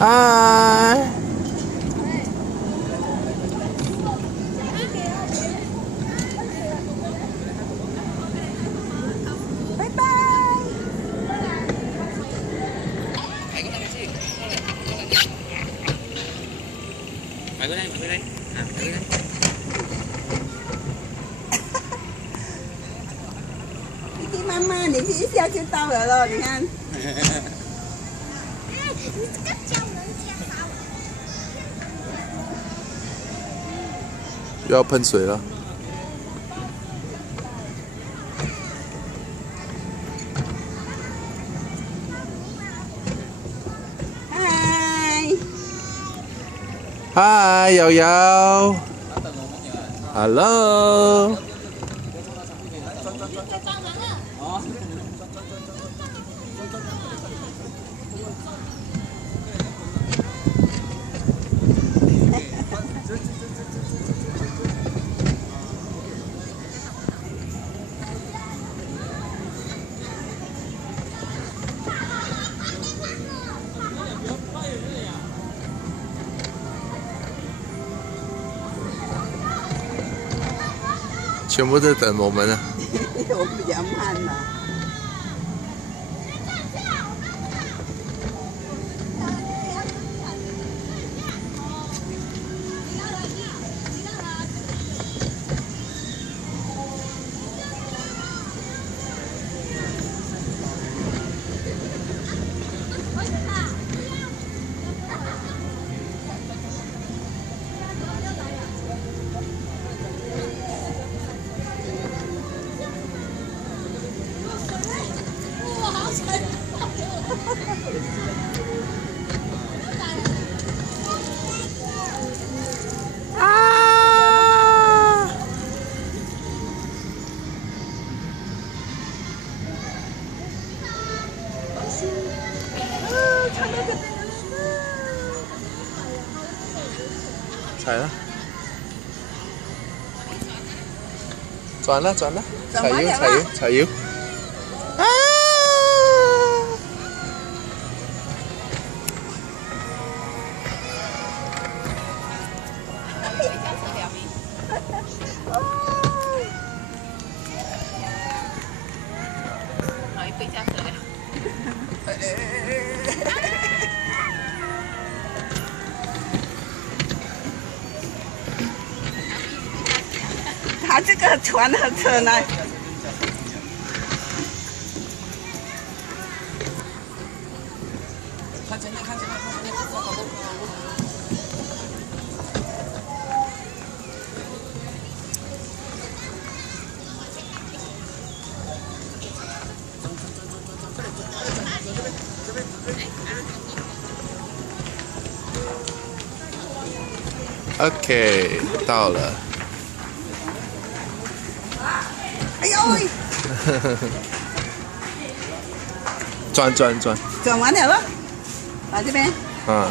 嗨，拜拜。买过来，买过来，啊，买过来。弟弟妈妈，你一下就到了咯，你看。你这个叫人家杀我！又要喷水了。嗨，嗨，瑶瑶。Hello。全部在等我们呢。我比较慢嘛。踩了，转了，转了，踩油，踩油，踩油。啊！他这个船和车呢？看前面，看前面，看前面，走走走。OK， 到了。哎呦喂！转转转。转完了咯，来这边。啊。